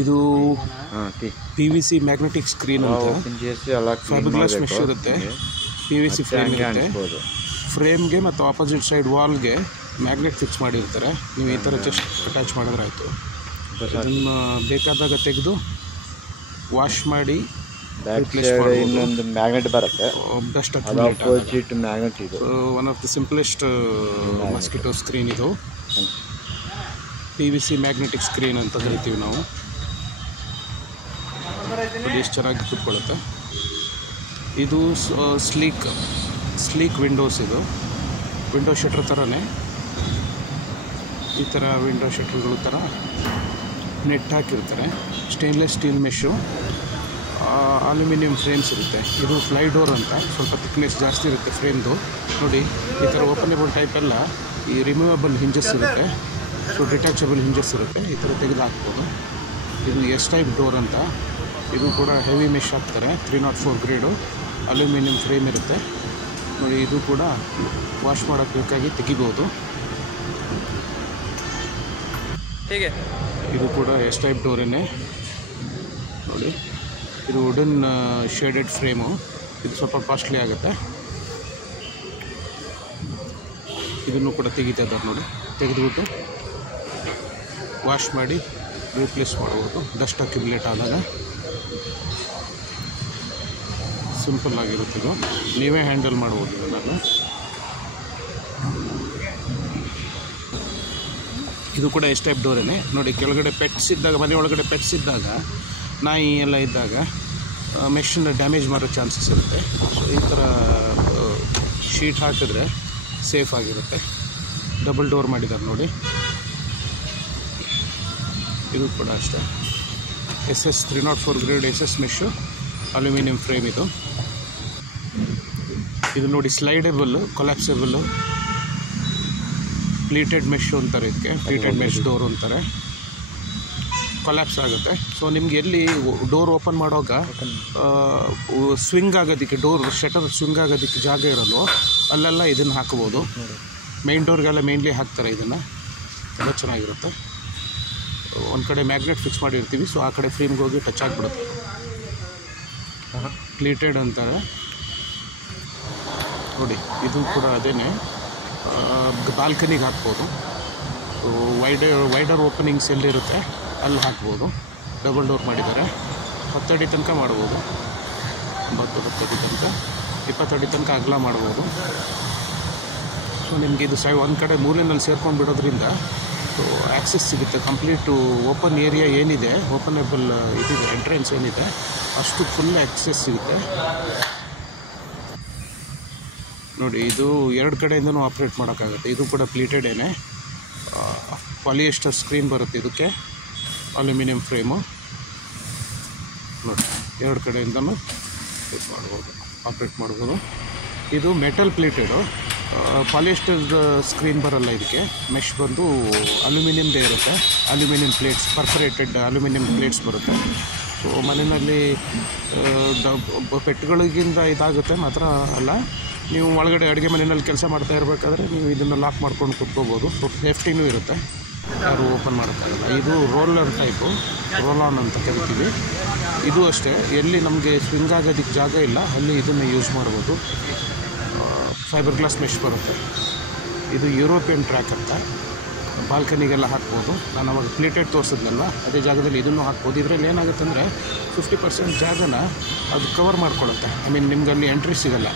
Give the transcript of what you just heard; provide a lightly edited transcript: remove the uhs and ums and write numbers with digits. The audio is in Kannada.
ಇದು PVC ಮ್ಯಾಗ್ನೆಟಿಕ್ ಸ್ಕ್ರೀನ್ ಅಂತ ಫೈಬರ್ಗ್ಲಾಸ್ ಮೆಶ್ ಇರುತ್ತೆ, PVC ಫ್ರೇಮ್ ಇರುತ್ತೆ. ಫ್ರೇಮ್ಗೆ ಮತ್ತು ಆಪೋಸಿಟ್ ಸೈಡ್ ವಾಲ್ಗೆ ಮ್ಯಾಗ್ನೆಟ್ ಫಿಕ್ಸ್ ಮಾಡಿರ್ತಾರೆ. ನೀವು ಈ ಥರ ಜಸ್ಟ್ ಅಟ್ಯಾಚ್ ಮಾಡಿದ್ರೆ ಆಯಿತು. ಅದನ್ನು ಬೇಕಾದಾಗ ತೆಗೆದು ವಾಶ್ ಮಾಡಿ ಇನ್ನೊಂದು ಮ್ಯಾಗ್ನೆಟ್ ಬರುತ್ತೆ, ಬೆಸ್ಟ್ ಅಪೋಸಿಟ್ ಮ್ಯಾಗ್ನೆಟ್. ಇದು one of the simplest mosquito screen. ಇದು PVC ಮ್ಯಾಗ್ನೆಟಿಕ್ ಸ್ಕ್ರೀನ್ ಅಂತ ಕರಿತೀವಿ ನಾವು. ಎಷ್ಟು ಚೆನ್ನಾಗಿ ಕೂತ್ಕೊಳ್ಳುತ್ತೆ. ಇದು ಸ್ಲೀಕ್ ವಿಂಡೋಸ್. ಇದು ವಿಂಡೋ ಶಟರ್ ಥರನೇ, ಈ ಥರ ವಿಂಡೋ ಶಟರ್ಗಳು ಥರ ನೆಟ್ ಹಾಕಿರ್ತಾರೆ. Stainless steel mesh, aluminium frames ಇರುತ್ತೆ. ಇದು ಫ್ಲೈ ಡೋರ್ ಅಂತ, ಸ್ವಲ್ಪ ಥಿಕ್ನೆಸ್ ಜಾಸ್ತಿ ಇರುತ್ತೆ ಫ್ರೇಮ್ದು. ನೋಡಿ ಈ ಥರ ಓಪನೇಬಲ್ ಟೈಪೆಲ್ಲ ಈ ರಿಮೂವಬಲ್ ಹಿಂಜಸ್ ಇರುತ್ತೆ, ಸೊ ಡಿಟ್ಯಾಚಬಲ್ ಹಿಂಜಸ್ ಇರುತ್ತೆ, ಈ ಥರ ತೆಗೆದು ಹಾಕ್ಬೋದು. ಇದು S ಟೈಪ್ ಡೋರ್ ಅಂತ. ಇದು ಕೂಡ ಹೆವಿ ಮೆಶ್ ಹಾಕ್ತಾರೆ, 304 ಗ್ರೇಡು ಅಲ್ಯೂಮಿನಿಯಂ ಫ್ರೇಮ್ ಇರುತ್ತೆ. ನೋಡಿ ಇದು ಕೂಡ ವಾಶ್ ಮಾಡೋಕ್ಕೆ ಬೇಕಾಗಿ ತೆಗಿಬೋದು. ಹೇಗೆ ಇದು ಕೂಡ S ಟೈಪ್ ಡೋರೇನೆ. ನೋಡಿ ಇದು ವುಡನ್ ಶೇಡೆಡ್ ಫ್ರೇಮು. ಇದು ಸ್ವಲ್ಪ ಕಾಸ್ಟ್ಲಿ ಆಗುತ್ತೆ. ಇದನ್ನು ಕೂಡ ತೆಗಿತಾ ಇದ್ದಾರೆ ನೋಡಿ. ತೆಗೆದುಬಿಟ್ಟು ವಾಶ್ ಮಾಡಿ ರೀಪ್ಲೇಸ್ ಮಾಡ್ಬೋದು ಡಸ್ಟ್ ಅಕ್ಯುಮುಲೇಟ್ ಆದಾಗ. ಸಿಂಪಲ್ ಆಗಿರುತ್ತೆ. ಇದು ನೀವೇ ಹ್ಯಾಂಡಲ್ ಮಾಡ್ಬೋದು ಇದನ್ನೆಲ್ಲ. ಇದು ಕೂಡ S ಟೈಪ್ ಡೋರೇನೆ. ನೋಡಿ ಕೆಳಗಡೆ ಪೆಟ್ಸ್ ಇದ್ದಾಗ, ಮನೆ ಒಳಗಡೆ ಪೆಟ್ಸ್ ಇದ್ದಾಗ, ನಾಯಿ ಎಲ್ಲ ಇದ್ದಾಗ ಮೆಷನ್ನ ಡ್ಯಾಮೇಜ್ ಮಾಡೋ ಚಾನ್ಸಸ್ ಇರುತ್ತೆ. ಸೊ ಈ ಥರ ಶೀಟ್ ಹಾಕಿದ್ರೆ ಸೇಫ್ ಆಗಿರುತ್ತೆ. ಡಬಲ್ ಡೋರ್ ಮಾಡಿದ್ದಾರೆ ನೋಡಿ. ಇದು ಕೂಡ ಅಷ್ಟೇ SS 304 grade SS mesh aluminium frame. ಇದು ನೋಡಿ ಸ್ಲೈಡೇಬಲ್ಲು, ಕೊಲ್ಯಾಪ್ಸೇಬಲ್ಲು, ಪ್ಲೀಟೆಡ್ ಮೆಶ್ಶು ಅಂತಾರೆ ಇದಕ್ಕೆ. ಪ್ಲೀಟೆಡ್ ಮೆಶ್ ಡೋರ್ ಅಂತಾರೆ. ಕೊಲ್ಯಾಪ್ಸ್ ಆಗುತ್ತೆ. ಸೊ ನಿಮ್ಗೆ ಎಲ್ಲಿ ಡೋರ್ ಓಪನ್ ಮಾಡುವಾಗ ಸ್ವಿಂಗ್ ಆಗೋದಕ್ಕೆ, ಡೋರ್ ಶಟರ್ ಸ್ವಿಂಗ್ ಆಗೋದಕ್ಕೆ ಜಾಗ ಇರಲ್ವೋ ಅಲ್ಲೆಲ್ಲ ಇದನ್ನು ಹಾಕ್ಬೋದು. ಮೇನ್ ಡೋರ್ಗೆಲ್ಲ ಮೇನ್ಲಿ ಹಾಕ್ತಾರೆ ಇದನ್ನು. ತುಂಬ ಚೆನ್ನಾಗಿರುತ್ತೆ. ಒಂದು ಕಡೆ ಮ್ಯಾಗ್ನೆಟ್ ಫಿಕ್ಸ್ ಮಾಡಿರ್ತೀವಿ, ಸೊ ಆ ಕಡೆ ಫ್ರೇಮ್ಗೆ ಹೋಗಿ ಟಚ್ ಆಗಿಬಿಡುತ್ತೆ. ಪ್ಲೀಟೆಡ್ ಅಂತಾರೆ ನೋಡಿ. ಇದು ಕೂಡ ಅದೇನೆ, ಬಾಲ್ಕನಿಗೆ ಹಾಕ್ಬೋದು. ವೈಡರ್ ಓಪನಿಂಗ್ಸ್ ಎಲ್ಲಿರುತ್ತೆ ಅಲ್ಲಿ ಹಾಕ್ಬೋದು. ಡಬಲ್ ಡೋರ್ ಮಾಡಿದ್ದಾರೆ. 10 ಅಡಿ ತನಕ ಮಾಡ್ಬೋದು. 10 ಅಡಿ ತನಕ, 20 ಅಡಿ ತನಕ ಅಗಲ ಮಾಡ್ಬೋದು. ಸೊ ನಿಮಗೆ ಇದು ಒಂದು ಕಡೆ ಮೂಲೆಯಲ್ಲಿ ಸೇರ್ಕೊಂಡು ಬಿಡೋದ್ರಿಂದ ಆ್ಯಕ್ಸೆಸ್ ಸಿಗುತ್ತೆ. ಕಂಪ್ಲೀಟು ಓಪನ್ ಏರಿಯಾ ಏನಿದೆ, ಓಪನೇಬಲ್ ಇದಿದೆ, ಎಂಟ್ರೆನ್ಸ್ ಏನಿದೆ ಅಷ್ಟು ಫುಲ್ ಆ್ಯಕ್ಸೆಸ್ ಸಿಗುತ್ತೆ. ನೋಡಿ ಇದು 2 ಕಡೆಯಿಂದನೂ ಆಪ್ರೇಟ್ ಮಾಡೋಕ್ಕಾಗುತ್ತೆ. ಇದು ಕೂಡ ಪ್ಲೀಟೆಡೇನೆ. ಪಾಲಿಯೆಸ್ಟರ್ ಸ್ಕ್ರೀನ್ ಬರುತ್ತೆ ಇದಕ್ಕೆ, ಅಲ್ಯೂಮಿನಿಯಂ ಫ್ರೇಮು. ನೋಡಿ 2 ಕಡೆಯಿಂದನೂ ಆಪ್ರೇಟ್ ಮಾಡ್ಬೋದು. ಇದು ಮೆಟಲ್ ಪ್ಲೇಟೆಡು. ಪಾಲಿಯೆಸ್ಟರ್ ಸ್ಕ್ರೀನ್ ಬರಲ್ಲ ಇದಕ್ಕೆ. ಮೆಶ್ ಬಂದು ಅಲ್ಯೂಮಿನಿಯಮ್ದೇ ಇರುತ್ತೆ. ಅಲ್ಯೂಮಿನಿಯಂ ಪ್ಲೇಟ್ಸ್, ಪರ್ಫರೇಟೆಡ್ ಅಲ್ಯೂಮಿನಿಯಂ ಪ್ಲೇಟ್ಸ್ ಬರುತ್ತೆ. ಸೊ ಮನೆಯಲ್ಲಿ ಪೆಟ್ಗಳಿಗಿಂತ ಇದಾಗುತ್ತೆ ಮಾತ್ರ ಅಲ್ಲ. ನೀವು ಒಳಗಡೆ ಅಡುಗೆ ಮನೆಯಲ್ಲಿ ಕೆಲಸ ಮಾಡ್ತಾ ಇರಬೇಕಾದ್ರೆ ನೀವು ಇದನ್ನು ಲಾಕ್ ಮಾಡ್ಕೊಂಡು ಕುತ್ಕೋಬೋದು. ಸೊ ಸೇಫ್ಟಿನೂ ಇರುತ್ತೆ, ಯಾರು ಓಪನ್ ಮಾಡೋಕ್ಕಾಗಲ್ಲ. ಇದು ರೋಲರ್ ಟೈಪು, ರೋಲ್ ಆನ್ ಅಂತ ಕರಿತೀವಿ. ಇದು ಅಷ್ಟೇ, ಎಲ್ಲಿ ನಮಗೆ ಸ್ವಿಂಗ್ ಆಗೋದಕ್ಕೆ ಜಾಗ ಇಲ್ಲ ಅಲ್ಲಿ ಇದನ್ನು ಯೂಸ್ ಮಾಡ್ಬೋದು. ಫೈಬರ್ಗ್ಲಾಸ್ ಮೆಶ್ ಬರುತ್ತೆ. ಇದು ಯುರೋಪಿಯನ್ ಟ್ರ್ಯಾಕ್ ಅಂತ, ಬಾಲ್ಕನಿಗೆಲ್ಲ ಹಾಕ್ಬೋದು. ನಾನು ಅವಾಗ ಪ್ಲೇಟೆಡ್ ತೋರಿಸಿದ್ನಲ್ಲ ಅದೇ ಜಾಗದಲ್ಲಿ ಇದನ್ನು ಹಾಕ್ಬೋದು. ಇದರಲ್ಲಿ ಏನಾಗುತ್ತೆ ಅಂದರೆ 50% ಜಾಗನ ಅದು ಕವರ್ ಮಾಡ್ಕೊಳ್ಳುತ್ತೆ. ನಿಮ್ಗೆ ಅಲ್ಲಿ ಎಂಟ್ರಿ ಸಿಗೋಲ್ಲ.